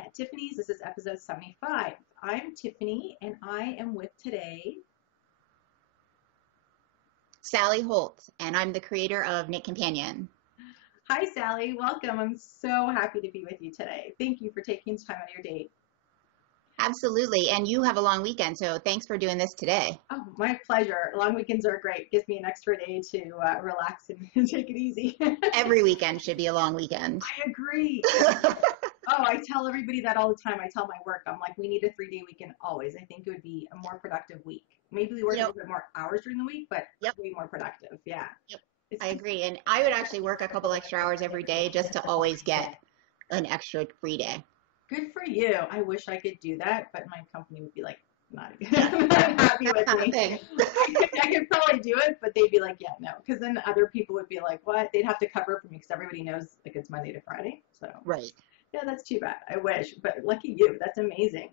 at Tiffany's. This is episode 75. I'm Tiffany, and I am with today Sally Holt, and I'm the creator of Knit Companion. Hi, Sally. Welcome. I'm so happy to be with you today. Thank you for taking time out of your day. Absolutely, and you have a long weekend, so thanks for doing this today. Oh, my pleasure. Long weekends are great. Gives me an extra day to relax and take it easy. Every weekend should be a long weekend. I agree. Oh, I tell everybody that all the time. I tell my work, I'm like, we need a 3-day weekend always. I think it would be a more productive week. Maybe we work a little bit more hours during the week, but way more productive. Yeah. Yep. I agree. And I would actually work a couple extra hours every day just to always get an extra free day. Good for you. I wish I could do that, but my company would be like, not happy with me. I could probably do it, but they'd be like, yeah, no. Because then other people would be like, what? They'd have to cover for me because everybody knows like it's Monday to Friday. So right. Yeah, that's too bad. I wish, but lucky you. That's amazing.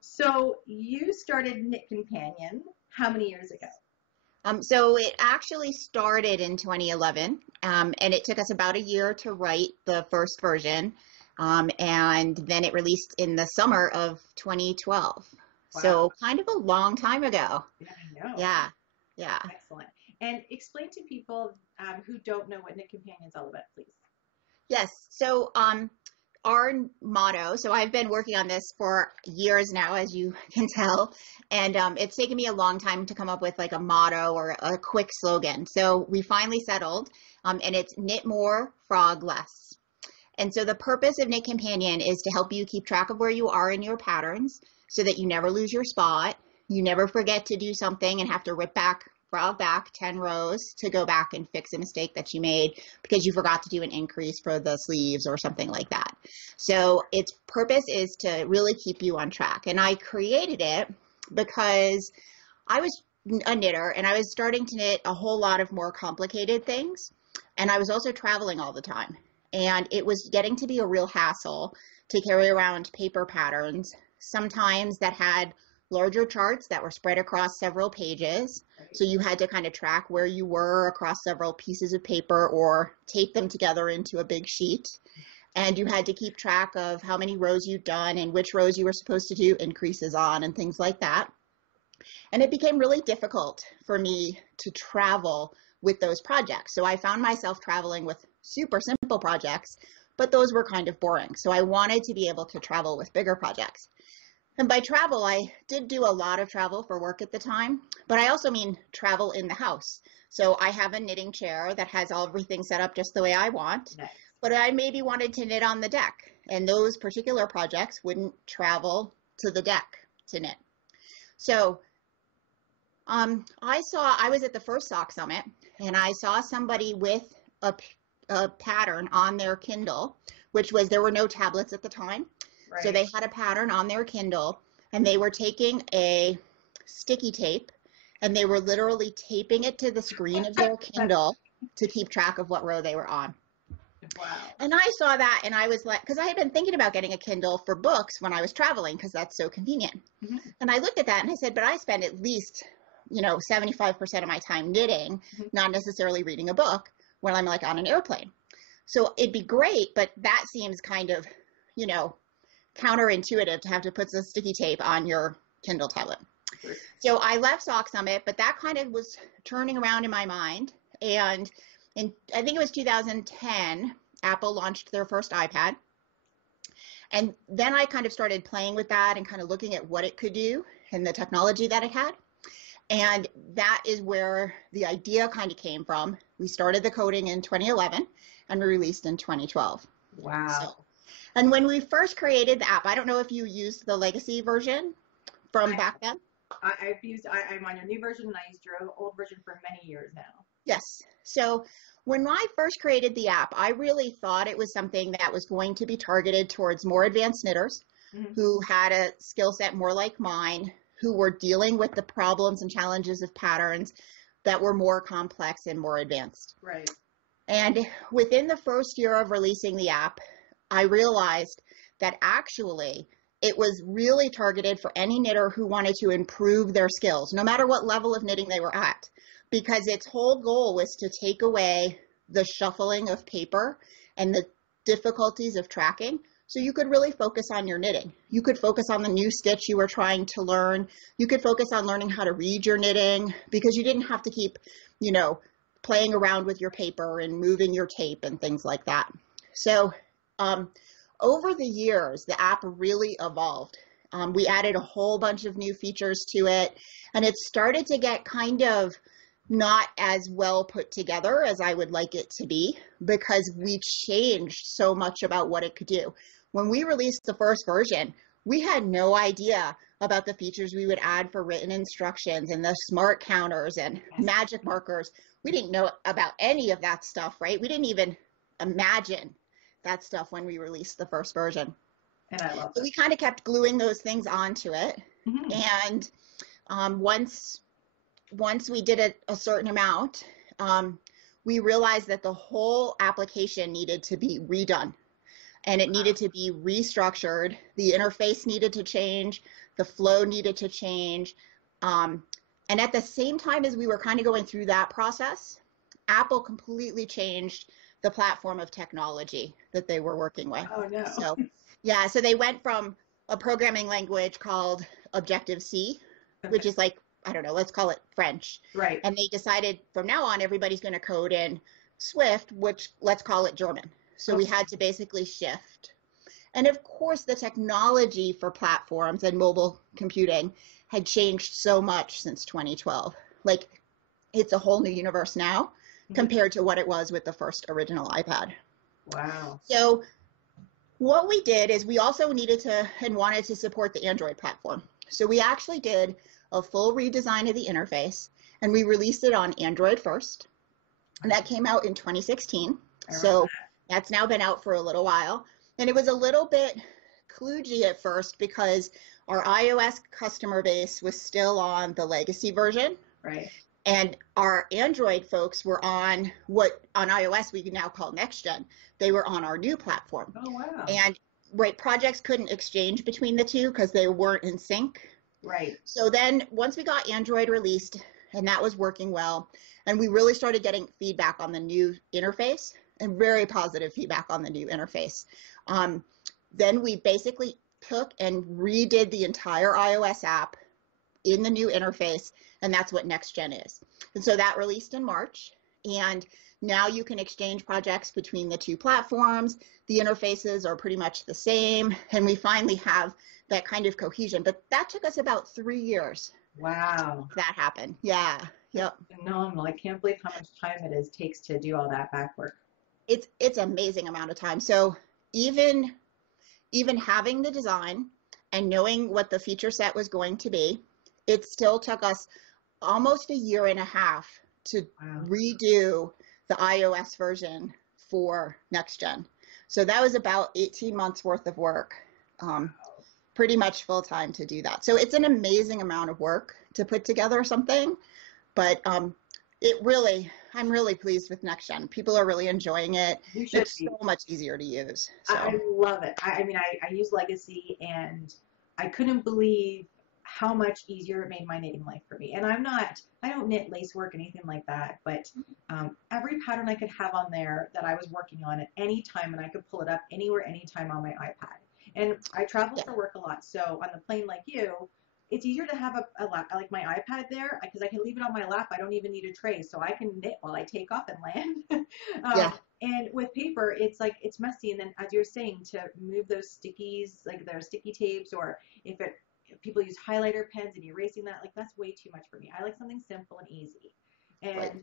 So you started Knit Companion how many years ago? So it actually started in 2011, and it took us about a year to write the first version, and then it released in the summer of 2012. Wow. So kind of a long time ago. Yeah, I know. Yeah. Excellent. And explain to people who don't know what Knit Companion is all about, please. Yes. So our motto, so I've been working on this for years now, as you can tell, and it's taken me a long time to come up with like a motto or a quick slogan. So we finally settled, and it's knit more, frog less. And so the purpose of Knit Companion is to help you keep track of where you are in your patterns so that you never lose your spot, you never forget to do something and have to frog back 10 rows to go back and fix a mistake that you made because you forgot to do an increase for the sleeves or something like that. So its purpose is to really keep you on track. And I created it because I was a knitter and I was starting to knit a whole lot of more complicated things. And I was also traveling all the time. And it was getting to be a real hassle to carry around paper patterns, sometimes that had larger charts that were spread across several pages. So you had to kind of track where you were across several pieces of paper or tape them together into a big sheet. And you had to keep track of how many rows you'd done and which rows you were supposed to do increases on and things like that. And it became really difficult for me to travel with those projects. So I found myself traveling with super simple projects, but those were kind of boring. So I wanted to be able to travel with bigger projects. And by travel, I did do a lot of travel for work at the time, but I also mean travel in the house. So I have a knitting chair that has everything set up just the way I want, nice. But I maybe wanted to knit on the deck, and those particular projects wouldn't travel to the deck to knit. So I was at the first Sock Summit, and I saw somebody with a pattern on their Kindle, which was, there were no tablets at the time. Right. So they had a pattern on their Kindle, and they were taking a sticky tape, and they were literally taping it to the screen of their Kindle to keep track of what row they were on. Wow. And I saw that, and I was like, because I had been thinking about getting a Kindle for books when I was traveling, because that's so convenient. Mm-hmm. And I looked at that, and I said, but I spend at least, 75% of my time knitting, not necessarily reading a book when I'm like on an airplane. So it'd be great, but that seems kind of, counterintuitive to have to put the sticky tape on your Kindle tablet. Sure. So I left Sock Summit, but that kind of was turning around in my mind. And I think it was 2010, Apple launched their first iPad. And then I kind of started playing with that and kind of looking at what it could do and the technology that it had. And that is where the idea kind of came from. We started the coding in 2011 and we released in 2012. Wow. And when we first created the app, I don't know if you used the legacy version from back then. I'm on your new version, and I used your old version for many years now. Yes. So when I first created the app, I really thought it was something that was going to be targeted towards more advanced knitters who had a skill set more like mine, who were dealing with the problems and challenges of patterns that were more complex and more advanced. Right. And within the first year of releasing the app, I realized that actually it was really targeted for any knitter who wanted to improve their skills, no matter what level of knitting they were at, because its whole goal was to take away the shuffling of paper and the difficulties of tracking So you could really focus on your knitting. You could focus on the new stitch you were trying to learn. You could focus on learning how to read your knitting, because you didn't have to keep, you know, playing around with your paper and moving your tape and things like that. So over the years, the app really evolved. We added a whole bunch of new features to it, and it started to get kind of not as well put together as I would like it to be, because we changed so much about what it could do. When we released the first version, we had no idea about the features we would add for written instructions and the smart counters and magic markers. We didn't know about any of that stuff, right? We didn't even imagine that stuff when we released the first version. And I love it. So we kind of kept gluing those things onto it. And once we did it a certain amount, we realized that the whole application needed to be redone, and it needed to be restructured. The interface needed to change, the flow needed to change. And at the same time as we were kind of going through that process, Apple completely changed the platform of technology that they were working with. Oh, no. So, yeah, so they went from a programming language called Objective-C, which is like, I don't know, let's call it French. Right. And they decided from now on, everybody's going to code in Swift, which let's call it German. So we had to basically shift. And of course, the technology for platforms and mobile computing had changed so much since 2012. Like, it's a whole new universe now compared to what it was with the first original iPad. Wow. So what we did is we also needed to and wanted to support the Android platform. So we actually did a full redesign of the interface, and we released it on Android first. And that came out in 2016. So that's now been out for a little while. And it was a little bit kludgy at first because our iOS customer base was still on the legacy version. Right. And our Android folks were on what on iOS we can now call Next Gen. They were on our new platform. Oh, wow. And projects couldn't exchange between the two because they weren't in sync. Right. So then once we got Android released, and that was working well, and we really started getting feedback on the new interface, and very positive feedback on the new interface. Then we basically took and redid the entire iOS app in the new interface, and that's what Next Gen is. And so that released in March, and now you can exchange projects between the two platforms. The interfaces are pretty much the same, and we finally have that kind of cohesion. But that took us about 3 years. Wow. That happened. Yeah. Yep. Phenomenal. I can't believe how much time it takes to do all that back work. It's amazing amount of time. So even having the design and knowing what the feature set was going to be, it still took us almost 1.5 years to redo the iOS version for Next Gen. So that was about 18 months worth of work, pretty much full time to do that. So it's an amazing amount of work to put together something, but I'm really pleased with Next Gen. People are really enjoying it. It's so much easier to use. So. I love it. I mean, I use Legacy, and I couldn't believe how much easier it made my knitting life for me. And I don't knit lace work, anything like that, but every pattern I could have on there that I was working on at any time, and I could pull it up anywhere, anytime on my iPad. And I travel for work a lot, so on the plane like you, it's easier to have like my iPad there because I can leave it on my lap. I don't even need a tray, so I can knit while I take off and land. And with paper, it's like it's messy. And then, as you're saying, to move those stickies, like their sticky tapes, or if people use highlighter pens and erasing that, like that's way too much for me. I like something simple and easy. And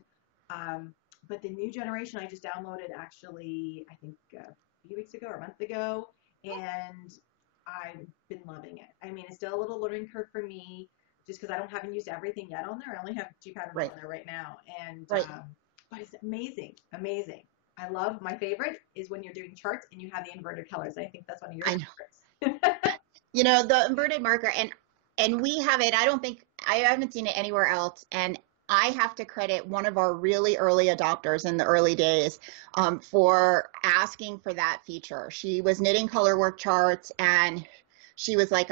but the new generation, I just downloaded actually, I think a few weeks ago or a month ago, and I've been loving it. I mean, it's still a little learning curve for me just because I haven't used everything yet on there. I only have 2 patterns on there right now. And, but it's amazing, amazing. I love, my favorite is when you're doing charts and you have the inverted colors. I think that's one of your favorites. You know, the inverted marker, and we have it, I haven't seen it anywhere else. And I have to credit one of our really early adopters in the early days for asking for that feature. She was knitting color work charts, and she was like,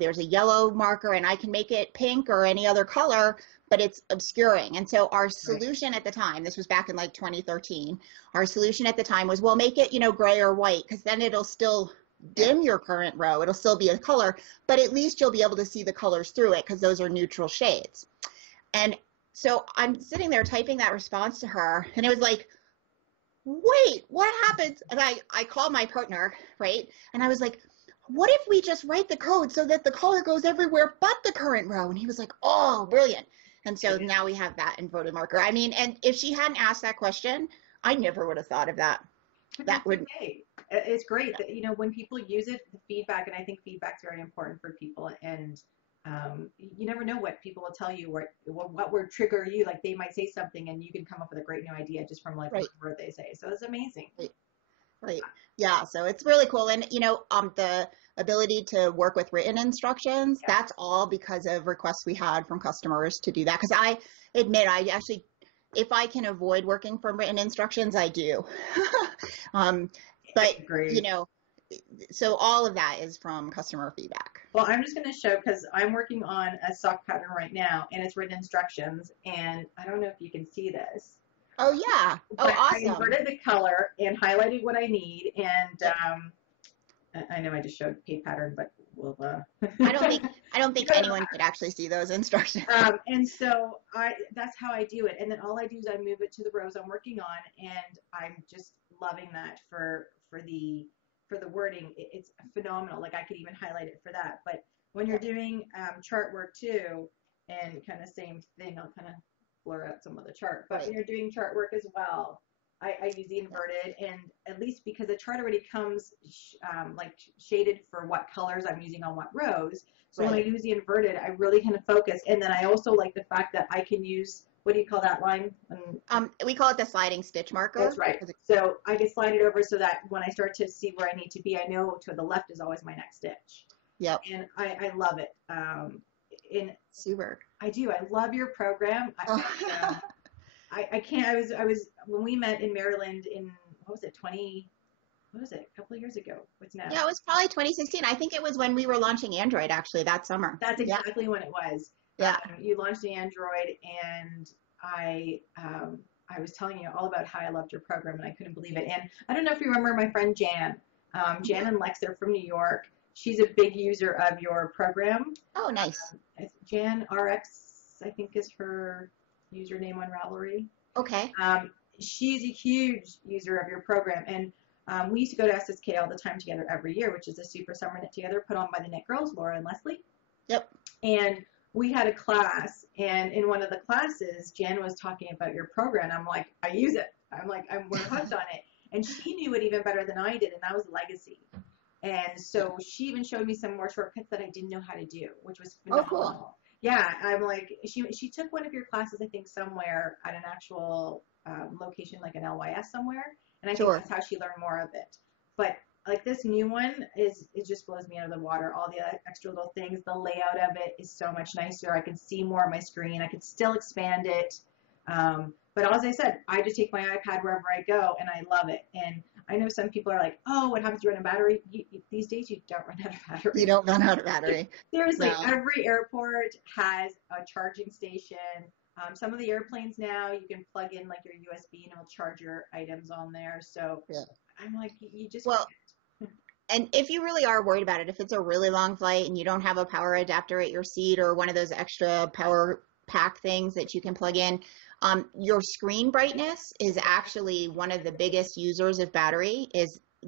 there's a yellow marker and I can make it pink or any other color, but it's obscuring. And so our solution at the time, this was back in like 2013, our solution at the time was, well, make it, gray or white, because then it'll still dim your current row. It'll still be a color, but at least you'll be able to see the colors through it because those are neutral shades. And so I'm sitting there typing that response to her, and it was like, wait, what happens? And I called my partner, right? And I was like, what if we just write the code so that the color goes everywhere but the current row? And he was like, oh, brilliant. And so now we have that inverted marker. I mean, and if she hadn't asked that question, I never would have thought of that. That would. Okay. It's great that, you know, when people use it, the feedback, and I think feedback's very important for people. And you never know what people will tell you, what would trigger you. Like they might say something and you can come up with a great new idea just from like what word they say. So it's amazing. Right. Yeah. So it's really cool. And, you know, the ability to work with written instructions, that's all because of requests we had from customers to do that. Because I admit, I actually, if I can avoid working from written instructions, I do. But, you know, so all of that is from customer feedback. Well, I'm just going to show, because I'm working on a sock pattern right now, and it's written instructions, and I don't know if you can see this. Oh, yeah. Oh, awesome. I inverted the color and highlighted what I need, and I know I just showed pay pattern, but we'll. I don't think anyone could actually see those instructions. And so that's how I do it, and then all I do is I move it to the rows I'm working on, and I'm just loving that for the wording. It's phenomenal. Like I could even highlight it for that. But when you're doing chart work too, and kind of same thing, I'll kind of blur out some of the chart. But when you're doing chart work as well, I use the inverted, and at least because the chart already comes like shaded for what colors I'm using on what rows. So when I use the inverted, I really kind of focus. And then I also like the fact that I can use, what do you call that line? We call it the sliding stitch marker. That's right. So I can slide it over so that when I start to see where I need to be, I know to the left is always my next stitch. Yep. And I love it. And super. I do. I love your program. I can't. I was when we met in Maryland in what was it, a couple of years ago. What's now? Yeah, it was probably 2016. I think it was when we were launching Android actually that summer. That's exactly when it was. Yeah. You launched the Android, and I was telling you all about how I loved your program, and I couldn't believe it. And I don't know if you remember my friend Jan. Jan and Lex, they're from New York. She's a big user of your program. Oh, nice. Jan RX, I think, is her username on Ravelry. Okay. She's a huge user of your program, and we used to go to SSK all the time together every year, which is a super summer knit together put on by the Knit Girls, Laura and Leslie. Yep. And we had a class, and in one of the classes, Jan was talking about your program. I'm like, I use it. We're hooked on it. And she knew it even better than I did, and that was Legacy. And so she even showed me some more shortcuts that I didn't know how to do, which was phenomenal. Oh, cool. Yeah, I'm like, she took one of your classes, I think, somewhere at an actual location, like an LYS somewhere, and I think that's how she learned more of it. But like this new one it just blows me out of the water. All the extra little things, the layout of it is so much nicer. I can see more of my screen. I can still expand it. But as I said, I just take my iPad wherever I go, and I love it. And I know some people are like, oh, what happens to run out of battery? These days, you don't run out of battery. You don't run out of battery. Seriously, every airport has a charging station. Some of the airplanes now, you can plug in like your USB and it'll charge your items on there. So I'm like, you just can't. And if you really are worried about it, if it's a really long flight and you don't have a power adapter at your seat or one of those extra power pack things that you can plug in, your screen brightness is actually one of the biggest users of battery.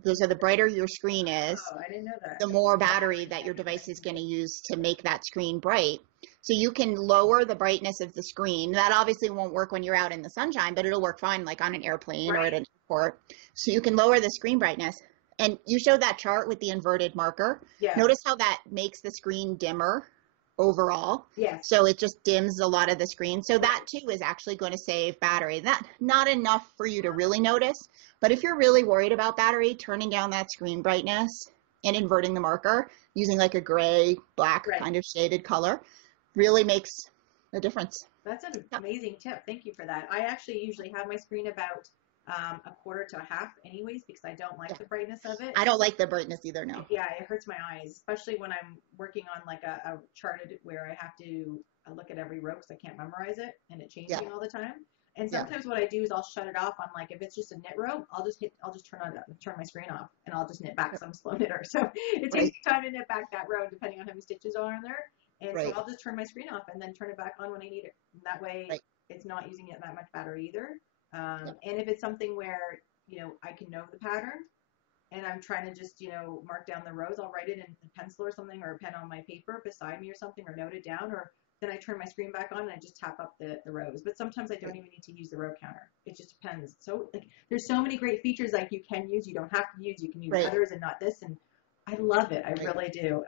So the brighter your screen is, I didn't know that. The more battery that your device is going to use to make that screen bright. So you can lower the brightness of the screen. That obviously won't work when you're out in the sunshine, but it'll work fine like on an airplane or at an airport. So you can lower the screen brightness. And you showed that chart with the inverted marker. Yeah. Notice how that makes the screen dimmer overall. Yes. So it just dims a lot of the screen. So that too is actually going to save battery. That not enough for you to really notice, but if you're really worried about battery, turning down that screen brightness and inverting the marker using like a gray, black kind of shaded color really makes a difference. That's an amazing tip. Thank you for that. I actually usually have my screen about a quarter to a half anyways, because I don't like the brightness of it. I don't like the brightness either, no. Yeah, it hurts my eyes, especially when I'm working on like a charted where I have to look at every row because I can't memorize it and it's changing all the time. And sometimes what I do is I'll shut it off on, like, if it's just a knit row, I'll just turn my screen off, and I'll just knit back because I'm a slow knitter. So it takes me time to knit back that row depending on how many stitches are in there. And so I'll just turn my screen off and then turn it back on when I need it. And that way it's not using it that much battery either. And if it's something where, I can know the pattern and I'm trying to just, mark down the rows, I'll write it in a pencil or something, or a pen on my paper beside me or something, or note it down, or then I turn my screen back on and I just tap up the rows. But sometimes I don't even need to use the row counter. It just depends. So, like, there's so many great features like you can use, you don't have to use, you can use others and not this. And I love it. I really do.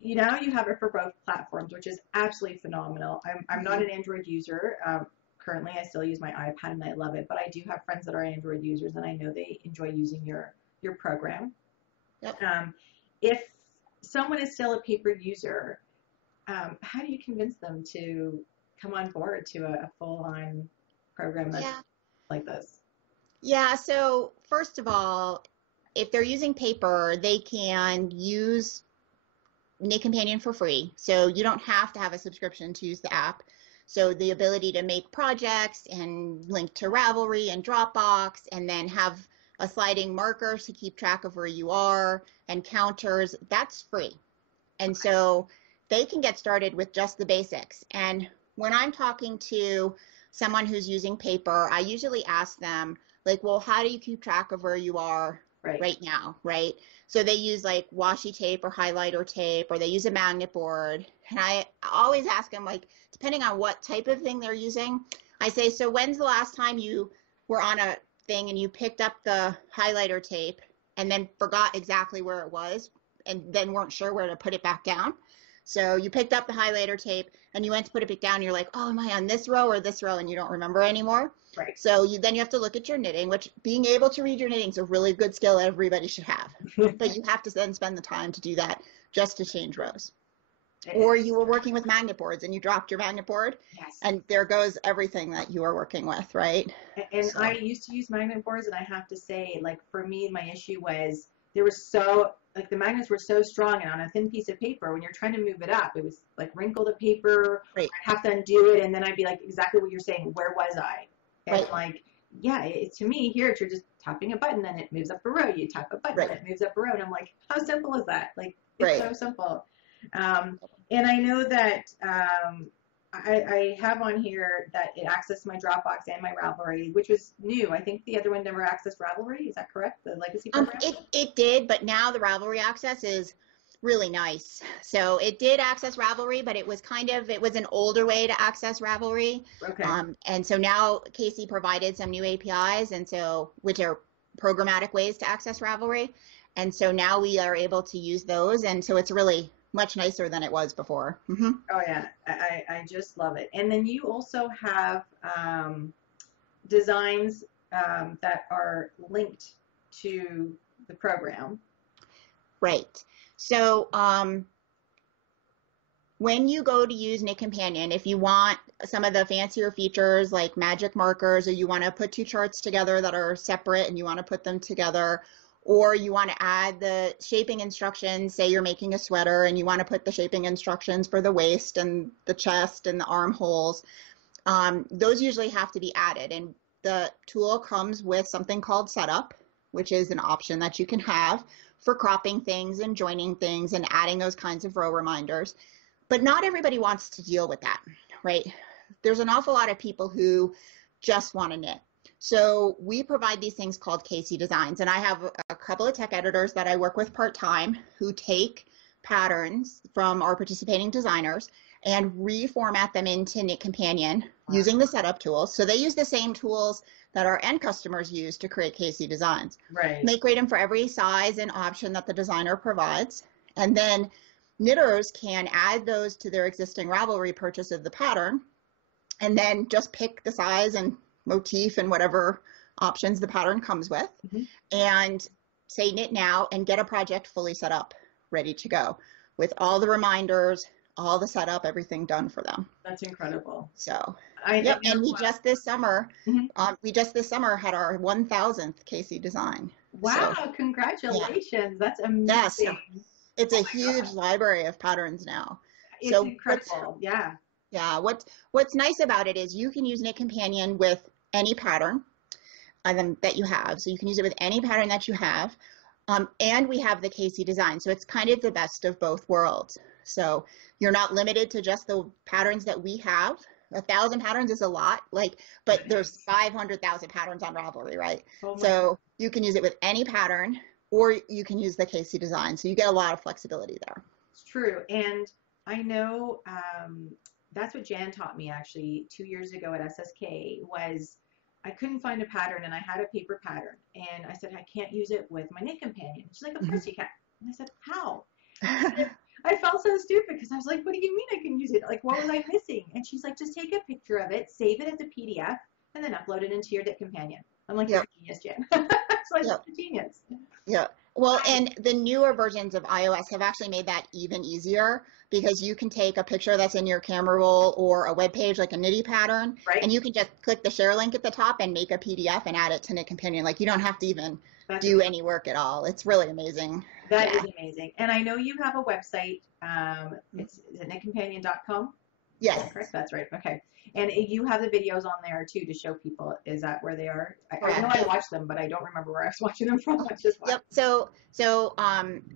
Now you have it for both platforms, which is absolutely phenomenal. I'm not an Android user. Currently, I still use my iPad and I love it. But I do have friends that are Android users and I know they enjoy using your program. Yep. If someone is still a paper user, how do you convince them to come on board to a full-on program that's like this? Yeah, so first of all, if they're using paper, they can use Knit Companion for free. So you don't have to have a subscription to use the app. So the ability to make projects and link to Ravelry and Dropbox, and then have a sliding marker to keep track of where you are, and counters, that's free. And so they can get started with just the basics. And when I'm talking to someone who's using paper, I usually ask them, like, well, how do you keep track of where you are right now, right? So they use like washi tape or highlighter tape, or they use a magnet board. And I always ask them, like, depending on what type of thing they're using, I say, so when's the last time you were on a thing and you picked up the highlighter tape and then forgot exactly where it was and then weren't sure where to put it back down? So you picked up the highlighter tape and you went to put it back down and you're like, oh, am I on this row or this row? And you don't remember anymore. Right. So then you have to look at your knitting, which being able to read your knitting is a really good skill everybody should have. But you have to then spend the time to do that just to change rows. Or you were working with magnet boards and you dropped your magnet board, and there goes everything that you are working with, right? And I used to use magnet boards, and I have to say, like, for me, my issue was the magnets were so strong, and on a thin piece of paper, when you're trying to move it up, it was like wrinkle the paper. I'd have to undo it, and then I'd be like, exactly what you're saying, where was I? And like, to me, here, you're just tapping a button and it moves up a row. You tap a button and it moves up a row. And I'm like, how simple is that? Like, it's so simple. And I know that I have on here that it accessed my Dropbox and my Ravelry, which was new. I think the other one never accessed Ravelry. Is that correct? The legacy program? It did, but now the Ravelry access is really nice. So it did access Ravelry, but it was an older way to access Ravelry. Okay. And so now Casey provided some new APIs, and so, which are programmatic ways to access Ravelry. And so now we are able to use those. And so it's really much nicer than it was before. Mm-hmm. Oh yeah. I just love it. And then you also have designs that are linked to the program. Right. So when you go to use Knit Companion, if you want some of the fancier features like magic markers, or you want to put two charts together that are separate and you want to put them together, or you want to add the shaping instructions, say you're making a sweater and you want to put the shaping instructions for the waist and the chest and the armholes, those usually have to be added. And the tool comes with something called Setup, which is an option that you can have for cropping things and joining things and adding those kinds of row reminders. But not everybody wants to deal with that, right? There's an awful lot of people who just want to knit. So we provide these things called Casey Designs, and I have a couple of tech editors that I work with part-time who take patterns from our participating designers and reformat them into Knit Companion using the setup tools. So they use the same tools that our end customers use to create Casey Designs. Right. They create them for every size and option that the designer provides. And then knitters can add those to their existing Ravelry purchase of the pattern, and then just pick the size and motif and whatever options the pattern comes with, and say knit now and get a project fully set up, ready to go with all the reminders, all the setup, everything done for them. That's incredible. So, yep. And we just this summer, had our 1,000th Casey design. Wow! So, congratulations. Yeah. That's amazing. Yes. It's a huge library of patterns now. It's incredible. Yeah. Yeah, what's nice about it is you can use Knit Companion with any pattern that you have. So you can use it with any pattern that you have. And we have the Casey design. So it's kind of the best of both worlds. So you're not limited to just the patterns that we have. 1,000 patterns is a lot, but there's 500,000 patterns on Ravelry, right? Oh so you can use it with any pattern, or you can use the Casey design. So you get a lot of flexibility there. It's true. And I know that's what Jan taught me actually 2 years ago at SSK was I couldn't find a pattern and I had a paper pattern and I said, I can't use it with my Knit Companion. She's like, of course you can. And I said, how? I felt so stupid because I was like, what do you mean I can use it? Like, what was I missing? And she's like, just take a picture of it, save it as a PDF, and then upload it into your Knit Companion. I'm like, you're a genius, Jan. It's like, you're a genius. Yeah. Well, and the newer versions of iOS have actually made that even easier because you can take a picture that's in your camera roll or a web page like a Knitty pattern, and you can just click the share link at the top and make a PDF and add it to Knit Companion. Like you don't have to even do any work at all. It's really amazing. That is amazing. And I know you have a website. Is it knitcompanion.com? Yes. Correct? That's right. Okay. And you have the videos on there too to show people. Is that where they are? I know I watched them, but I don't remember where I was watching them from. I just watched. Yep.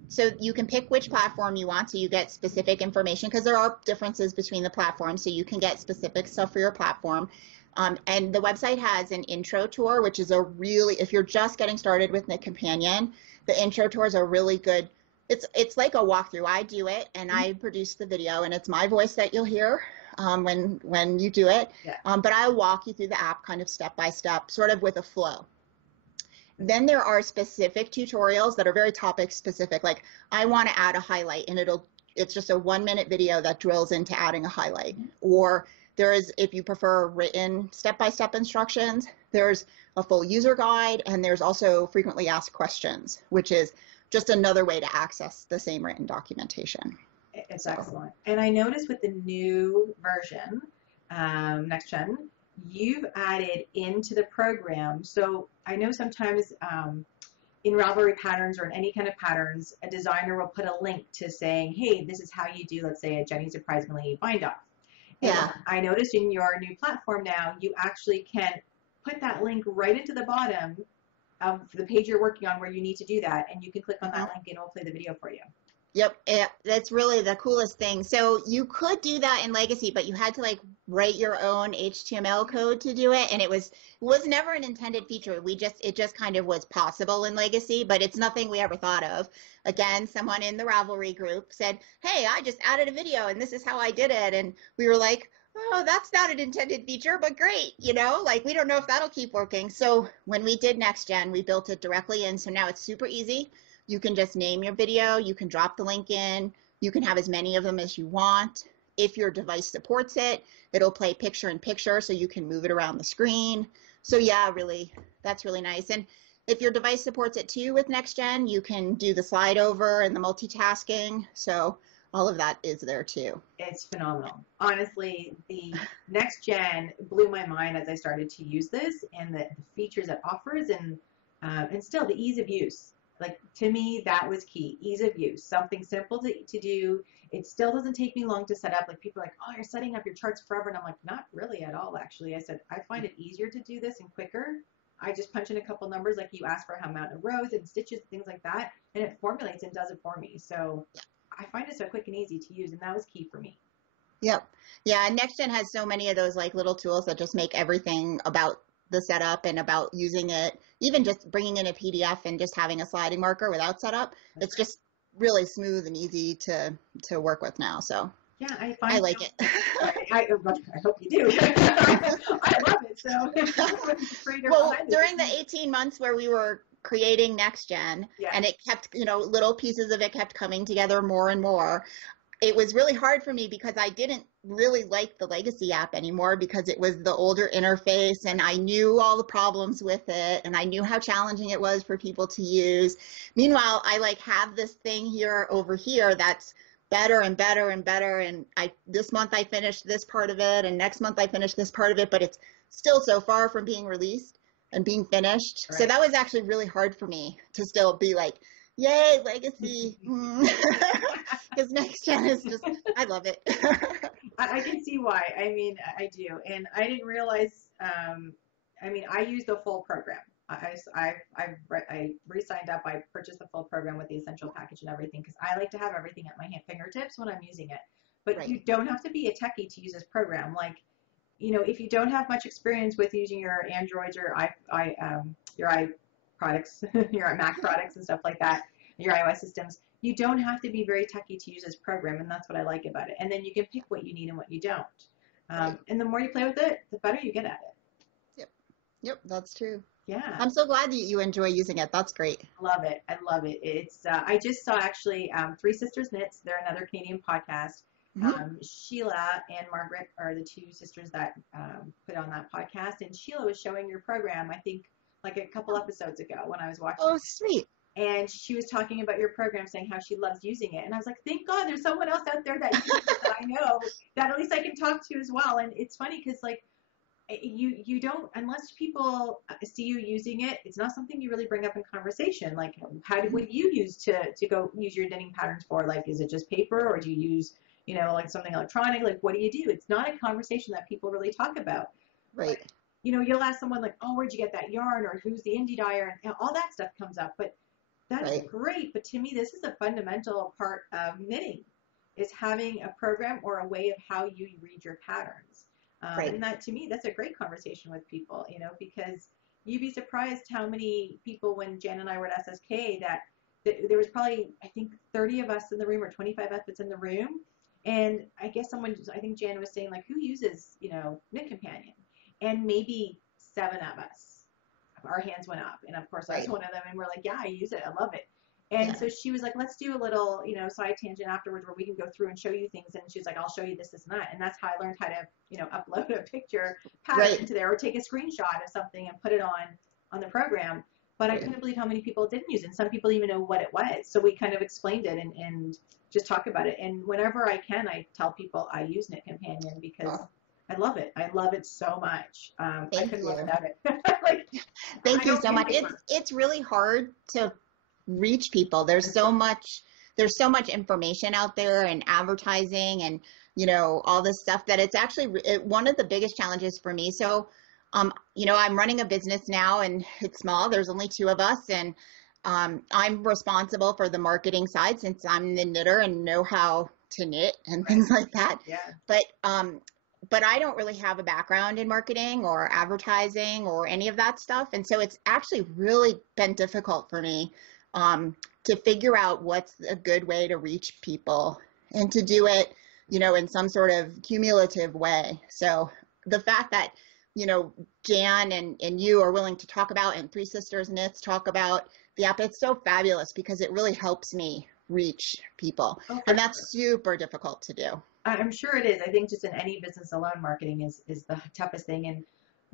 So you can pick which platform you want, so you get specific information because there are differences between the platforms. So you can get specific stuff for your platform. And the website has an intro tour, which is if you're just getting started with Knit Companion, the intro tours are really good. It's like a walkthrough. I do it and I produce the video and it's my voice that you'll hear when you do it. Yeah. But I'll walk you through the app kind of step by step, sort of with a flow. Then there are specific tutorials that are very topic specific. Like I want to add a highlight and it's just a 1-minute video that drills into adding a highlight. Or there is, if you prefer written step-by-step instructions, there's a full user guide, and there's also frequently asked questions, which is just another way to access the same written documentation. It's excellent. And I noticed with the new version, Next Gen, you've added into the program. So I know sometimes in Ravelry patterns or in any kind of patterns, a designer will put a link to saying, hey, this is how you do, let's say, a Jenny Surprisingly bind off. Yeah. I noticed in your new platform now, you actually can put that link right into the bottom of the page you're working on where you need to do that. And you can click on that link and it'll play the video for you. Yep. That's really the coolest thing. So you could do that in Legacy, but you had to write your own HTML code to do it. And it was never an intended feature. It just kind of was possible in Legacy, but it's nothing we ever thought of. Again, someone in the Ravelry group said, hey, I just added a video and this is how I did it. And we were like, oh, that's not an intended feature, but great. We don't know if that'll keep working. So when we did Next Gen, we built it directly in. So now it's super easy. You can just name your video, you can drop the link in, you can have as many of them as you want. If your device supports it, it'll play picture in picture so you can move it around the screen. So yeah, really, that's really nice. And if your device supports it too with Next Gen, you can do the slide over and the multitasking. So all of that is there too. It's phenomenal. Honestly, the Next Gen blew my mind as I started to use this and the features it offers and still the ease of use. To me, that was key. Ease of use, something simple to do. It still doesn't take me long to set up. People are like, oh, you're setting up your charts forever. And I'm like, not really at all, actually. I said, I find it easier to do this and quicker. I just punch in a couple numbers, like you asked for how amount of rows and stitches, things like that. And it formulates and does it for me. So I find it so quick and easy to use. And that was key for me. Yep. Yeah. Next Gen has so many of those little tools that just make everything about the setup and about using it, even just bringing in a PDF and just having a sliding marker without setup. It's just really smooth and easy to work with now. So yeah, I like it. I hope you do. I love it. So well, during the 18 months where we were creating Next Gen, and it kept, little pieces of it kept coming together more and more. It was really hard for me because I didn't really like the Legacy app anymore because it was the older interface and I knew all the problems with it and I knew how challenging it was for people to use. Meanwhile, I have this thing over here that's better and better and better. And this month I finished this part of it and next month I finished this part of it, but it's still so far from being released and being finished. Right. So that was actually really hard for me to still be like, yay, Legacy. Because next gen is just, I love it. I can see why. I mean, I do. And I didn't realize, I mean, I use the full program. I re-signed up. I purchased the full program with the essential package and everything because I like to have everything at my fingertips when I'm using it. But Right. you don't have to be a techie to use this program. Like, if you don't have much experience with using your Androids or your products, your Mac products and stuff like that, your iOS systems, you don't have to be very techy to use this program, and that's what I like about it. And then you can pick what you need and what you don't. Right. And the more you play with it, the better you get at it. Yep, that's true. Yeah. I'm so glad that you enjoy using it. That's great. Love it. I love it. It's I just saw actually Three Sisters Knits. They're another Canadian podcast. Sheila and Margaret are the two sisters that put on that podcast. And Sheila was showing your program, I think, like a couple episodes ago when I was watching. Oh, sweet. And she was talking about your program, saying how she loves using it. And I was like, thank God there's someone else out there that uses it that I know that at least I can talk to as well. And it's funny because, like, you don't, unless people see you using it, it's not something you really bring up in conversation. Like, what do you use to go use your knitting patterns for? Like, is it just paper, or do you use, like something electronic? Like, what do you do? It's not a conversation that people really talk about. Right. But, you'll ask someone like, oh, where'd you get that yarn, or who's the indie dyer, and all that stuff comes up. But that's right. great. But to me, this is a fundamental part of knitting, is having a program or a way of how you read your patterns. Right. And that, to me, that's a great conversation with people, because you'd be surprised how many people, when Jan and I were at SSK, that there was probably, I think, 30 of us in the room, or 25 of us in the room. And I guess I think Jan was saying, like, who uses, Knit Companion? And maybe 7 of us, our hands went up. And of course, I was one of them. And we're like, yeah, I use it. I love it. And so she was like, let's do a little, side tangent afterwards where we can go through and show you things. And she's like, I'll show you this, and that. And that's how I learned how to, upload a picture pattern into there, or take a screenshot of something and put it on the program. But I couldn't believe how many people didn't use it. And some people even know what it was. So we kind of explained it and just talk about it. And whenever I can, I tell people I use Knit Companion because I love it. I love it so much. I couldn't live without it. Thank you so much. It's really hard to reach people. There's so much information out there, and advertising, and all this stuff, that it's actually one of the biggest challenges for me. So I'm running a business now, and it's small. There's only 2 of us, and I'm responsible for the marketing side, since I'm the knitter and know how to knit and things like that. But I don't really have a background in marketing or advertising or any of that stuff. And so it's actually really been difficult for me to figure out what's a good way to reach people, and to do it, in some sort of cumulative way. So the fact that, Jan and you are willing to talk about, and Three Sisters Knits talk about the app, it's so fabulous, because it really helps me reach people. And that's super difficult to do. I'm sure it is. I think just in any business alone, marketing is the toughest thing. And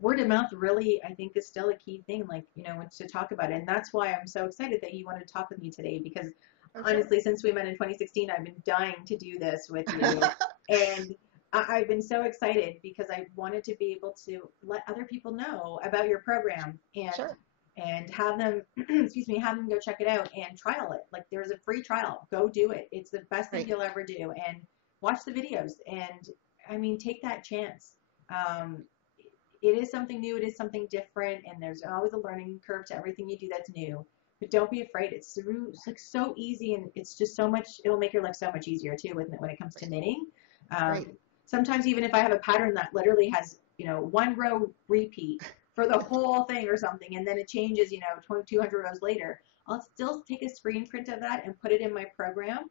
word of mouth really, I think, is still a key thing, like, to talk about it. And that's why I'm so excited that you wanted to talk with me today, because honestly, since we met in 2016, I've been dying to do this with you. And I've been so excited because I wanted to be able to let other people know about your program, and have them, have them go check it out and trial it. Like, there's a free trial. Go do it. It's the best thing you'll ever do. And watch the videos. And I mean, take that chance. It is something new. It is something different. And there's always a learning curve to everything you do that's new. But don't be afraid. It's like so easy, and it's just so much. It'll make your life so much easier too when it comes to knitting. Sometimes even if I have a pattern that literally has 1 row repeat for the whole thing or something, and then it changes 200 rows later, I'll still take a screen print of that and put it in my program.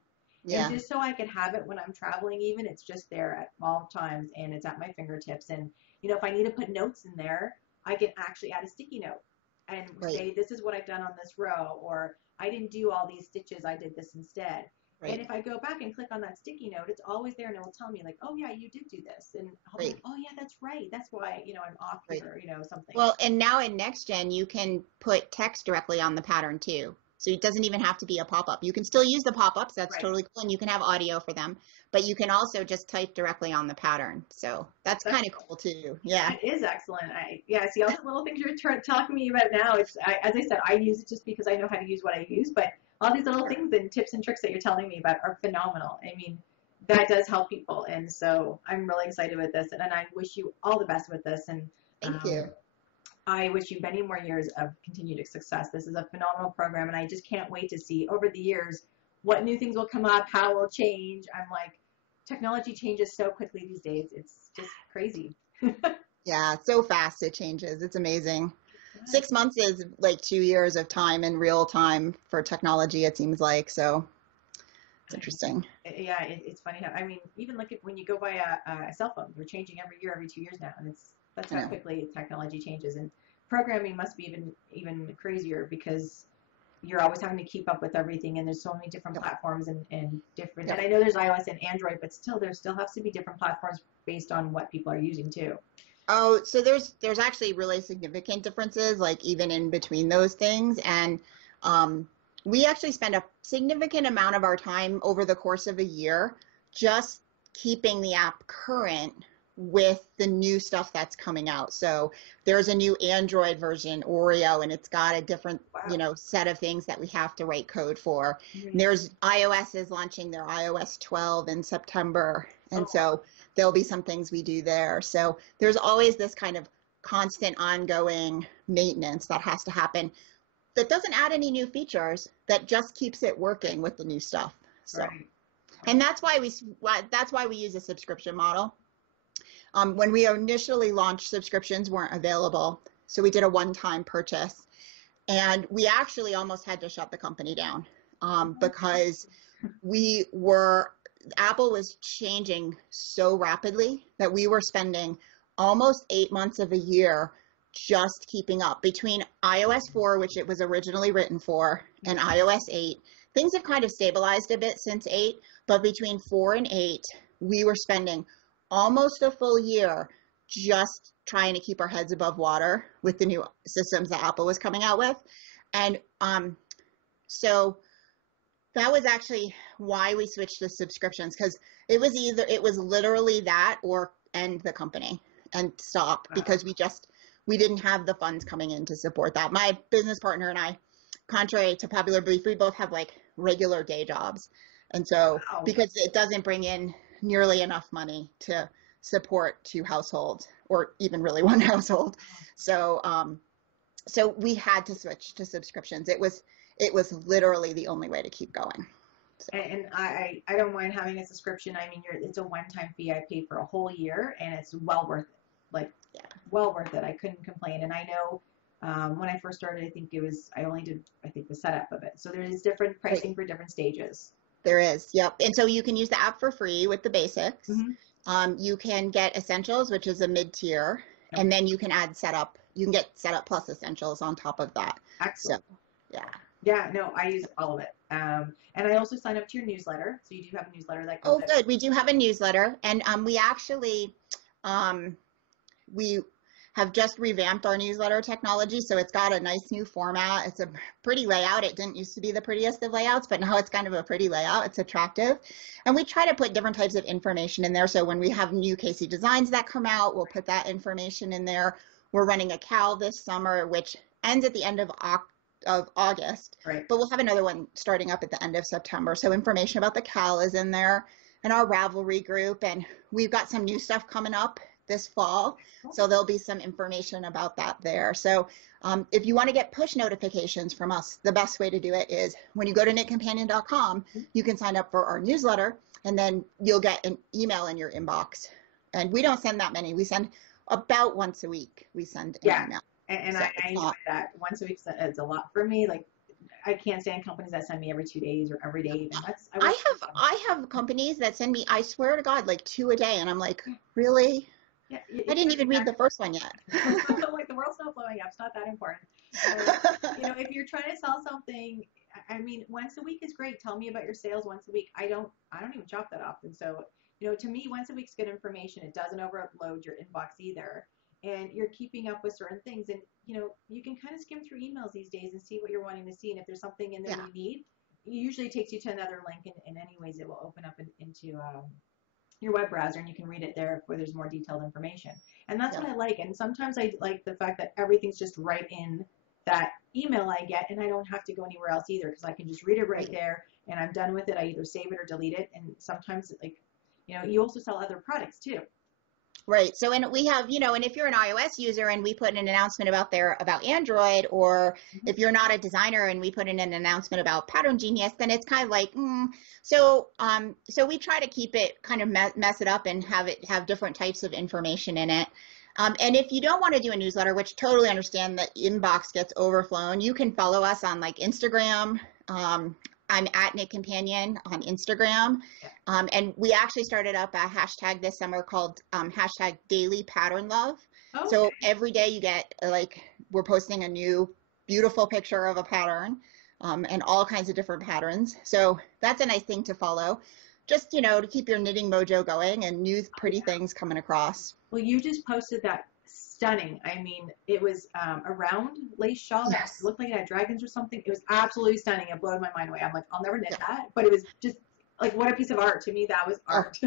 And just so I can have it when I'm traveling, even, it's just there at all times, and it's at my fingertips. And if I need to put notes in there, I can actually add a sticky note and say, this is what I've done on this row, or I didn't do all these stitches, I did this instead. And if I go back and click on that sticky note, it's always there, and it will tell me, like, oh yeah, you did do this, and I'll be like, oh yeah, that's right, that's why I'm off here, something. Well, and now in Next Gen, you can put text directly on the pattern too. So it doesn't even have to be a pop-up. You can still use the pop-ups. That's totally cool. And you can have audio for them. But you can also just type directly on the pattern. So that's kind of cool too. Yeah. It is excellent. See all the little things you're talking to me about now. As I said, I use it just because I know how to use what I use. But all these little things and tips and tricks that you're telling me about are phenomenal. I mean, that does help people. And so I'm really excited with this. And I wish you all the best with this. And Thank you. I wish you many more years of continued success. This is a phenomenal program. And I just can't wait to see over the years what new things will come up, how it will change. I'm like, technology changes so quickly these days. It's just crazy. Yeah, so fast it changes. It's amazing. 6 months is like 2 years of time in real time for technology, it seems like. So it's interesting. Yeah, it's funny how, I mean, even look at when you go buy a cell phone, they're changing every year, every 2 years now. And that's how quickly technology changes. And programming must be even crazier because you're always having to keep up with everything. And there's so many different platforms and different, and I know there's iOS and Android, but still, there still has to be different platforms based on what people are using too. Oh, so there's actually really significant differences, like even in between those things. And we actually spend a significant amount of our time over the course of a year just keeping the app current with the new stuff that's coming out. So there's a new Android version, Oreo, and it's got a different, set of things that we have to write code for. Mm-hmm. There's iOS is launching their iOS 12 in September. And so there'll be some things we do there. So there's always this kind of constant ongoing maintenance that has to happen that doesn't add any new features, that just keeps it working with the new stuff. So, and that's why we use a subscription model. When we initially launched, subscriptions weren't available. So we did a one-time purchase, and we actually almost had to shut the company down because Apple was changing so rapidly that we were spending almost 8 months of a year just keeping up. Between iOS 4, which it was originally written for, and iOS 8, things have kind of stabilized a bit since 8, but between 4 and 8, we were spending almost a full year just trying to keep our heads above water with the new systems that Apple was coming out with. And so that was actually why we switched to subscriptions, because it was literally that or end the company and stop, because we didn't have the funds coming in to support that. My business partner and I, contrary to popular belief, we both have like regular day jobs. And so because it doesn't bring in nearly enough money to support 2 households or even really 1 household. So so we had to switch to subscriptions. It was literally the only way to keep going. So. And I don't mind having a subscription. I mean, it's a one-time fee. I paid for a whole year, and it's well worth it. Well worth it. I couldn't complain. And I know when I first started, I only did the setup of it. So there's different pricing for different stages. There is, yep. And so you can use the app for free with the basics. Mm-hmm. You can get Essentials, which is a mid-tier, and then you can add Setup. You can get Setup plus Essentials on top of that. Excellent. So, yeah. Yeah, no, I use all of it. And I also sign up to your newsletter. So you do have a newsletter that goes good. We do have a newsletter. And we actually, we have just revamped our newsletter technology. So it's got a nice new format. It's a pretty layout. It didn't used to be the prettiest of layouts, but now it's kind of a pretty layout. It's attractive. And we try to put different types of information in there. So when we have new Casey designs that come out, we'll put that information in there. We're running a CAL this summer, which ends at the end of August, but we'll have another one starting up at the end of September. So information about the CAL is in there, and our Ravelry group, and we've got some new stuff coming up this fall. So there'll be some information about that there. So if you want to get push notifications from us, the best way to do it is when you go to knitcompanion.com, you can sign up for our newsletter, and then you'll get an email in your inbox. And we don't send that many. We send about once a week. We send an email. And so I enjoy that. Once a week is a lot for me. Like, I can't stand companies that send me every 2 days or every day. And I have companies that send me, I swear to God, like 2 a day. And I'm like, really? Yeah, I didn't even read the first one yet. Like, the world's not blowing up. It's not that important. If you're trying to sell something, I mean, once a week is great. Tell me about your sales once a week. I don't even shop that often. So, to me, once a week's good information. It doesn't overload your inbox either. And you're keeping up with certain things. And, you can kind of skim through emails these days and see what you're wanting to see. And if there's something in there you need, it usually takes you to another link. And anyways, it will open up into your web browser, and you can read it there where there's more detailed information. And that's what I like. And sometimes I like the fact that everything's just right in that email I get, and I don't have to go anywhere else either, because I can just read it right there and I'm done with it. I either save it or delete it. And sometimes, like, you also sell other products too. Right. So, and we have, and if you're an iOS user and we put in an announcement about Android, or if you're not a designer and we put in an announcement about Pattern Genius, then it's kind of like, So we try to keep it kind of mess it up and have different types of information in it. And if you don't want to do a newsletter, which totally understand that inbox gets overflown, you can follow us on like Instagram. I'm at Knit Companion on Instagram. And we actually started up a hashtag this summer called hashtag Daily Pattern Love. Okay. So every day you get we're posting a new beautiful picture of a pattern and all kinds of different patterns. So that's a nice thing to follow. Just, to keep your knitting mojo going and new pretty things coming across. Well, you just posted that stunning. I mean, it was a round lace shawl that looked like it had dragons or something. It was absolutely stunning. It blew my mind away. I'm like, I'll never knit that. But it was just like, what a piece of art. To me, that was art.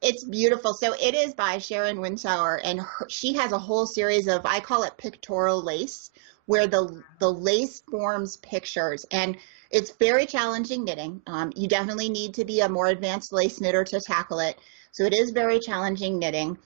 It's beautiful. So it is by Sharon Winsauer, and she has a whole series of, I call it pictorial lace, where the lace forms pictures. And it's very challenging knitting. You definitely need to be a more advanced lace knitter to tackle it. So it is very challenging knitting.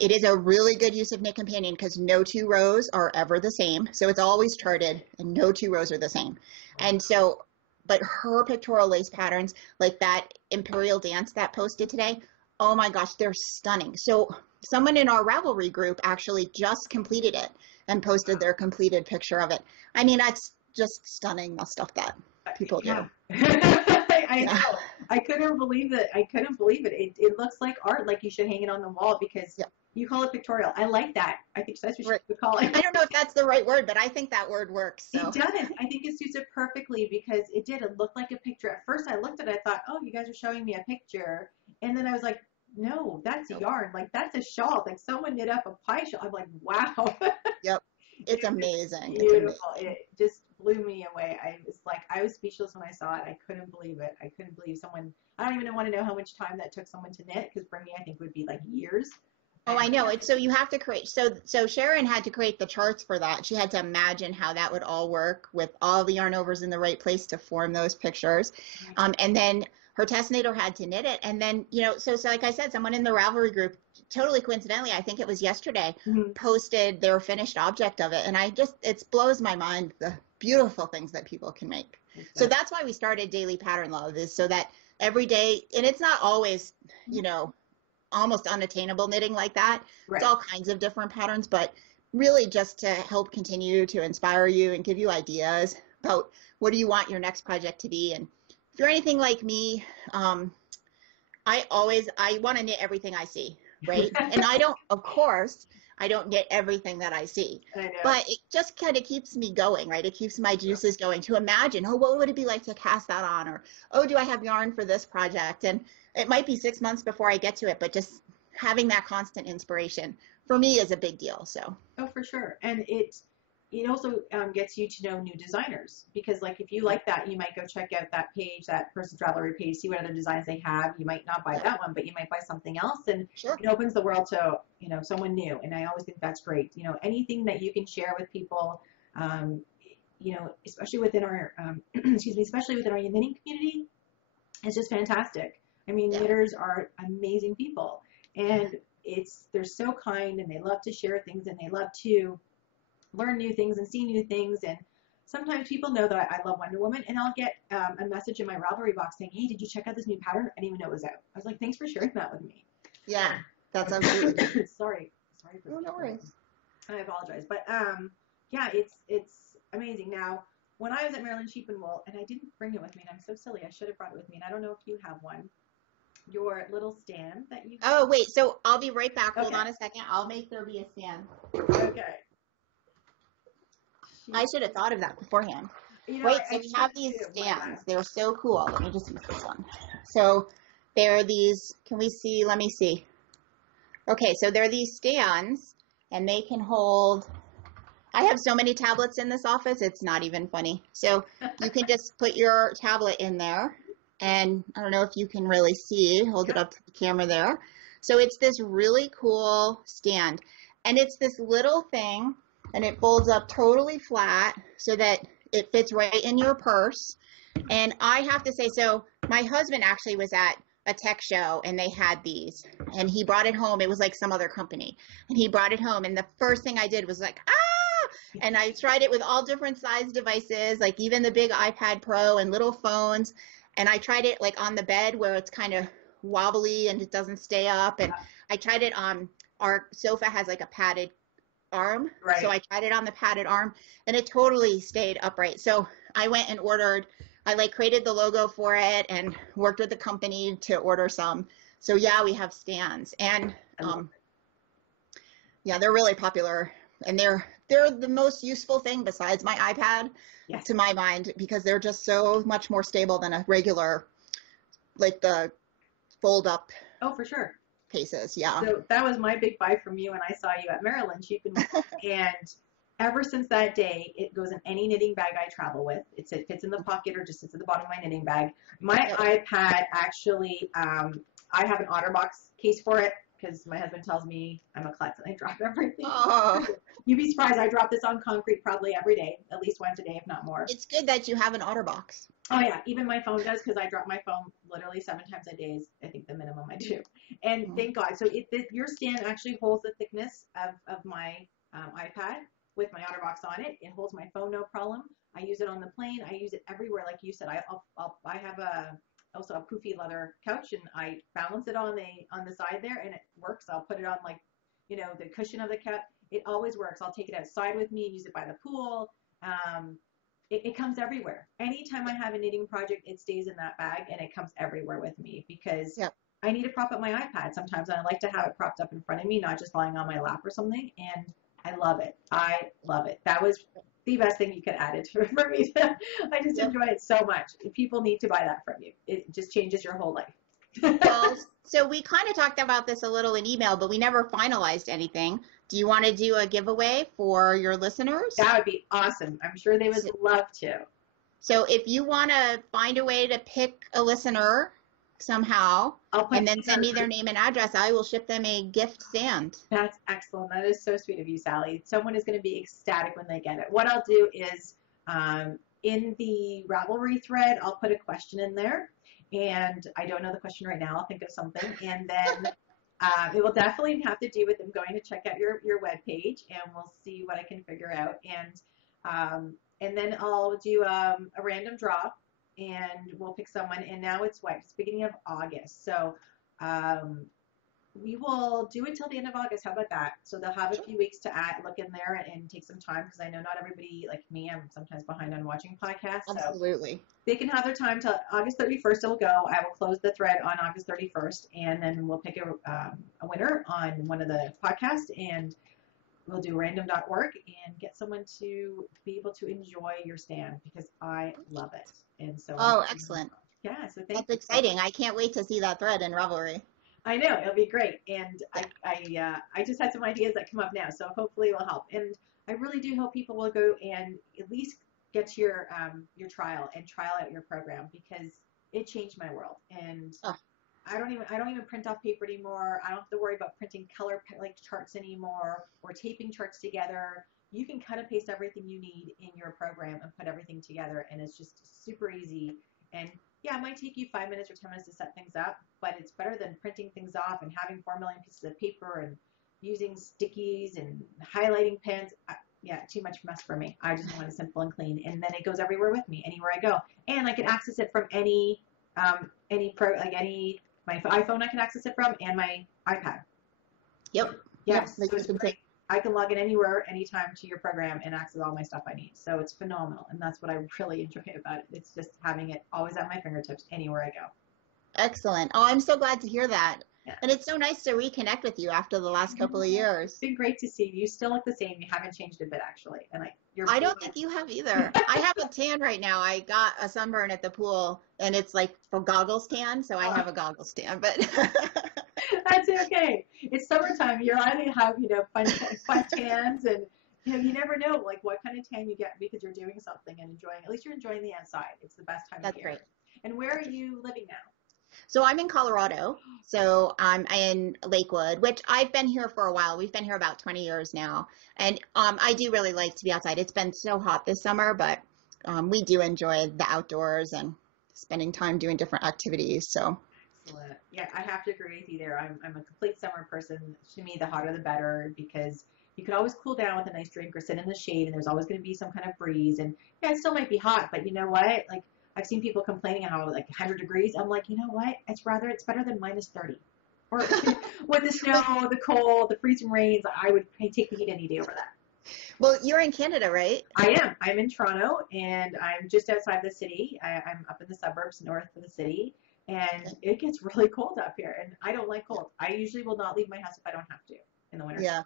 It is a really good use of Knit Companion because no two rows are ever the same. So it's always charted and no two rows are the same. And so, but her pictorial lace patterns, like that Imperial Dance that posted today, oh my gosh, they're stunning. So someone in our Ravelry group actually just completed it and posted their completed picture of it. I mean, that's just stunning, the stuff that people do. I know. I couldn't believe it. It looks like art, like you should hang it on the wall because you call it pictorial. I like that. I think that's what you should call it. I don't know if that's the right word, but I think that word works. So. It does. I think it suits it perfectly because it looked like a picture. At first I looked at it, I thought, oh, you guys are showing me a picture. And then I was like, no, that's yarn. Like, that's a shawl. Like, someone knit up a pie shawl. I'm like, wow. Yep. It's amazing. Beautiful. It's amazing. It just blew me away. I was speechless when I saw it. I couldn't believe it. I couldn't believe someone, I don't even want to know how much time that took someone to knit, because for me, I think would be like years. Oh, I know. So you have to create, so Sharon had to create the charts for that. She had to imagine how that would all work with all the yarn overs in the right place to form those pictures. And then her test knitter had to knit it. And then, so like I said, someone in the Ravelry group, totally coincidentally, I think it was yesterday, posted their finished object of it. And it blows my mind, the beautiful things that people can make. Okay. So that's why we started Daily Pattern Love, is so that every day, and it's not always, almost unattainable knitting like that. Right. It's all kinds of different patterns, but really just to help continue to inspire you and give you ideas about what do you want your next project to be. And if you're anything like me, I want to knit everything I see, right? And I don't knit everything that I see, but it just kind of keeps me going, right? It keeps my juices going to imagine, oh, what would it be like to cast that on? Or, oh, do I have yarn for this project? And it might be 6 months before I get to it, but just having that constant inspiration for me is a big deal. So. Oh, for sure. And it also gets you to know new designers, because like if you like that, you might go check out that page, that person's Ravelry page, see what other designs they have. You might not buy that one, but you might buy something else, and it opens the world to someone new. And I always think that's great. Anything that you can share with people, especially within our especially within our knitting community, is just fantastic. I mean, knitters are amazing people, and they're so kind, and they love to share things, and they love to learn new things and see new things. And sometimes people know that I love Wonder Woman, and I'll get a message in my Ravelry box saying, hey, did you check out this new pattern? I didn't even know it was out. I was like, thanks for sharing that with me. Yeah, that's absolutely sorry for no worries. I apologize, but it's amazing. Now, when I was at Maryland Sheep and Wool, and I didn't bring it with me, and I'm so silly, I should have brought it with me, and I don't know if you have one, your little stand that you Oh, wait, so I'll be right back. Hold on a second. I'll make there be a stand. Okay. I should have thought of that beforehand. Wait, so we have these stands. They're so cool. Let me just use this one. So there are these, can we see? Let me see. Okay, so there are these stands, and they can hold, I have so many tablets in this office, it's not even funny. So you can just put your tablet in there, and I don't know if you can really see, hold it up to the camera there. So it's this really cool stand, and it's this little thing and it folds up totally flat so that it fits right in your purse. And I have to say, so my husband actually was at a tech show and they had these, and he brought it home. It was like some other company, and he brought it home, and the first thing I did was like, and I tried it with all different size devices, like even the big iPad Pro and little phones. And I tried it like on the bed where it's kind of wobbly and it doesn't stay up. And I tried it on, our sofa has like a padded arm. Right. So I tried it on the padded arm and it totally stayed upright. So I went and ordered, I like created the logo for it and worked with the company to order some. So yeah, we have stands, and yeah, they're really popular, and they're the most useful thing besides my iPad, yes, to my mind, because they're just so much more stable than a regular, like the fold up. Oh, for sure. Cases, yeah. So that was my big buy from you when I saw you at Maryland Sheep and and ever since that day, it goes in any knitting bag I travel with. It fits in the pocket or just sits at the bottom of my knitting bag. My iPad actually, I have an OtterBox case for it because my husband tells me I'm a klutz and I drop everything. Oh. You'd be surprised. I drop this on concrete probably every day, at least once a day, if not more. It's good that you have an OtterBox. Oh yeah, even my phone does, because I drop my phone literally 7 times a day is I think the minimum I do. And thank God. So your stand actually holds the thickness of my iPad with my OtterBox on it. It holds my phone no problem. I use it on the plane. I use it everywhere, like you said. I have also a poofy leather couch, and I balance it on the side there, and it works. I'll put it on, like, you know, the cushion of the couch. It always works. I'll take it outside with me and use it by the pool. It comes everywhere. Anytime I have a knitting project, it stays in that bag, and it comes everywhere with me because I need to prop up my iPad sometimes, and I like to have it propped up in front of me, not just lying on my lap or something. And I love it. I love it. That was the best thing you could add it to for me. I just enjoy it so much. People need to buy that from you. It just changes your whole life. Well, so we kind of talked about this a little in email, but we never finalized anything. Do you want to do a giveaway for your listeners? That would be awesome. I'm sure they would love to. So if you want to find a way to pick a listener somehow and then send me their name and address, I will ship them a gift stand. That's excellent. That is so sweet of you, Sally. Someone is going to be ecstatic when they get it. What I'll do is in the Ravelry thread, I'll put a question in there. And I don't know the question right now. I'll think of something. And then it will definitely have to do with them going to check out your webpage, and we'll see what I can figure out. And then I'll do a random draw, and we'll pick someone. And now it's beginning of August. So we will do it till the end of August. How about that? So they'll have a few weeks to look in there and take some time, because I know not everybody, like me, I'm sometimes behind on watching podcasts. Absolutely. So they can have their time till August 31st. It'll go. I will close the thread on August 31st, and then we'll pick a winner on one of the podcasts, and we'll do random.org and get someone to be able to enjoy your stand, because I love it. And so. Oh, excellent. Yeah. So that's exciting. I can't wait to see that thread in Ravelry. I know, it'll be great. And I just had some ideas that come up now, so hopefully it will help. And I really do hope people will go and at least get to your trial and trial out your program, because it changed my world. And I don't even print off paper anymore. I don't have to worry about printing color like charts anymore or taping charts together. You can cut and paste everything you need in your program and put everything together, and it's just super easy. And yeah, it might take you 5 minutes or 10 minutes to set things up, but it's better than printing things off and having 4 million pieces of paper and using stickies and highlighting pens. Yeah, too much mess for me. I just want it simple and clean, and then it goes everywhere with me, anywhere I go. And I can access it from my iPhone I can access it from, and my iPad. Yep. Yes. So it's great. I can log in anywhere, anytime to your program and access all my stuff I need. So it's phenomenal. And that's what I really enjoy about it. It's just having it always at my fingertips anywhere I go. Excellent. Oh, I'm so glad to hear that. Yeah. And it's so nice to reconnect with you after the last couple of years. It's been great to see you. You still look the same. You haven't changed a bit, actually. And I don't think you have either. I have a tan right now. I got a sunburn at the pool, and it's like for goggles tan, so I have a goggles tan. But that's okay. It's summertime. You're either have fun tans, and you never know like what kind of tan you get because you're doing something and enjoying. At least you're enjoying the outside. It's the best time of year. That's great. And where are you living now? So I'm in Colorado. So I'm in Lakewood, which I've been here for a while. We've been here about 20 years now. And I do really like to be outside. It's been so hot this summer, but we do enjoy the outdoors and spending time doing different activities. So Excellent. Yeah, I have to agree with you there. I'm a complete summer person. To me, the hotter the better because you could always cool down with a nice drink or sit in the shade, and there's always going to be some kind of breeze. And yeah, it still might be hot, but you know what? Like I've seen people complaining how like 100 degrees. I'm like, you know what? It's better than minus 30. Or with the snow, the cold, the freezing rains, I would take the heat any day over that. well, you're in Canada, right? I am. I'm in Toronto, and I'm just outside the city. I'm up in the suburbs north of the city, and it gets really cold up here, and I don't like cold. I usually will not leave my house if I don't have to in the winter. Yeah.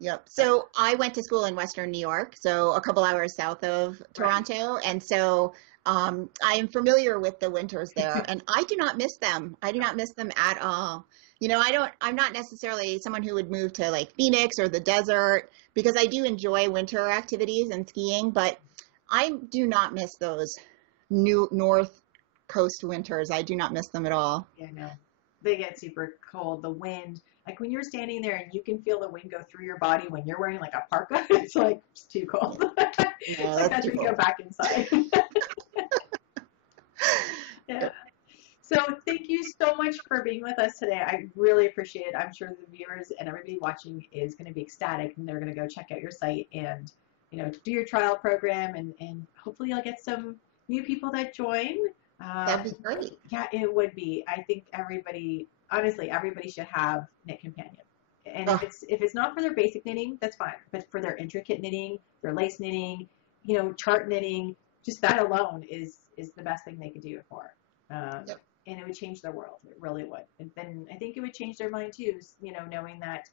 Yep. So I went to school in Western New York, so a couple hours south of Toronto. Right. And so I am familiar with the winters there, and I do not miss them. I do not miss them at all. You know, I'm not necessarily someone who would move to like Phoenix or the desert because I do enjoy winter activities and skiing, but I do not miss those new North Coast winters. I do not miss them at all. Yeah, no. They get super cold. The wind, like when you're standing there and you can feel the wind go through your body when you're wearing like a parka, it's like it's too cold. Yeah, like that's when you go back inside. Yeah. So thank you so much for being with us today. I really appreciate it. I'm sure the viewers and everybody watching is going to be ecstatic, and they're going to go check out your site and, you know, do your trial program, and hopefully you'll get some new people that join. That'd be great. Yeah, it would be. I think everybody, honestly, everybody should have Knit Companion. And if it's not for their basic knitting, that's fine. But for their intricate knitting, their lace knitting, you know, chart knitting, just that alone is the best thing they could do it for. Yep. And it would change their world. It really would. And then I think it would change their mind too, you know, knowing that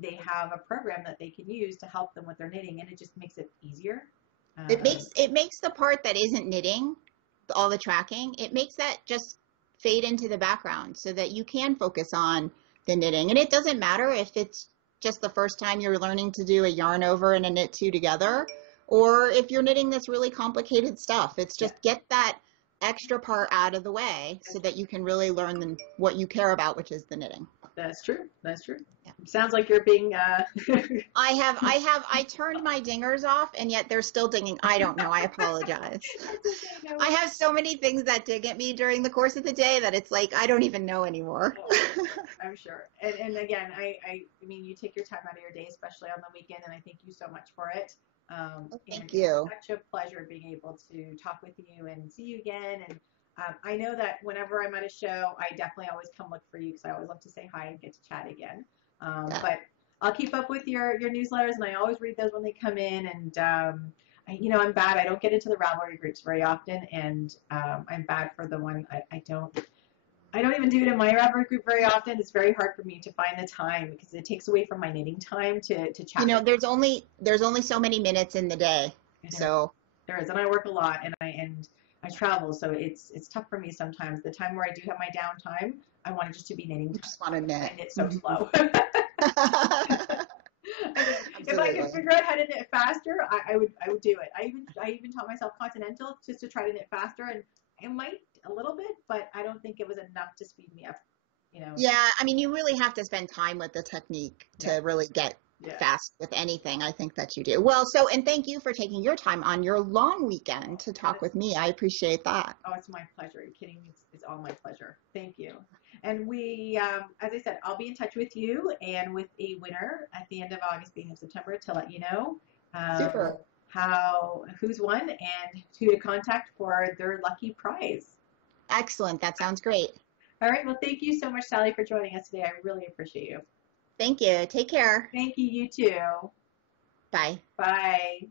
they have a program that they can use to help them with their knitting, and it just makes it easier. It makes the part that isn't knitting, all the tracking, it makes that just fade into the background so that you can focus on the knitting. And it doesn't matter if it's just the first time you're learning to do a yarn over and a knit two together, or if you're knitting this really complicated stuff. It's just get that extra part out of the way so that you can really learn what you care about, which is the knitting. That's true. That's true. Yeah. Sounds like you're being I turned my dingers off, and yet they're still dinging. I don't know. I apologize. Okay, no. I have so many things that dig at me during the course of the day that it's like I don't even know anymore. Oh, I'm sure. And again, I mean, you take your time out of your day, especially on the weekend, and I thank you so much for it. Thank you. It's such a pleasure being able to talk with you and see you again. And I know that whenever I'm at a show, I definitely always come look for you because I always love to say hi and get to chat again. But I'll keep up with your newsletters, and I always read those when they come in. And you know, I'm bad. I don't get into the Ravelry groups very often, and I'm bad for the one. I don't even do it in my Ravelry group very often. It's very hard for me to find the time because it takes away from my knitting time to chat. You know, there's only so many minutes in the day. So there is, and I work a lot, and I travel, so it's tough for me sometimes. The time where I do have my downtime, I want it just to be knitting. You just want to knit. And it's so slow. If I could figure out how to knit faster, I would do it. I even taught myself Continental just to try to knit faster, and I might a little bit, but I don't think it was enough to speed me up. You know. Yeah, I mean, you really have to spend time with the technique to really get fast with anything. I think that you do. Well, and thank you for taking your time on your long weekend to talk with me. I appreciate that. Oh, it's my pleasure. Are you kidding me? It's all my pleasure. Thank you. And we, as I said, I'll be in touch with you and with a winner at the end of August, beginning of September, to let you know Super. Who's won and who to contact for their lucky prize. Excellent. That sounds great. All right. Well, thank you so much, Sally, for joining us today. I really appreciate you. Thank you. Take care. Thank you. You too. Bye. Bye.